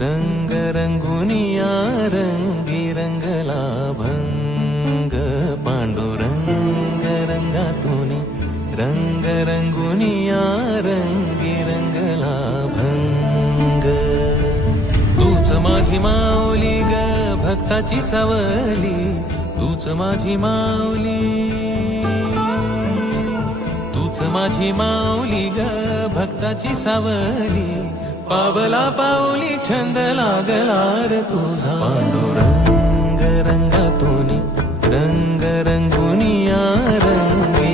रंग रंगुनिया रंगी रंगला भंग पांडुरंग रंगातुनी रंग रंगुनिया रंगी रंगला भंग तूच माझी माऊली ग भक्ताची सावली तूच माझी माऊली तूच माझी माऊली ग भक्ताची सावली पावला पाऊली छंद लागला रे तुझा पांडुरंग रंगातुनी रंग रंगुनिया रंगी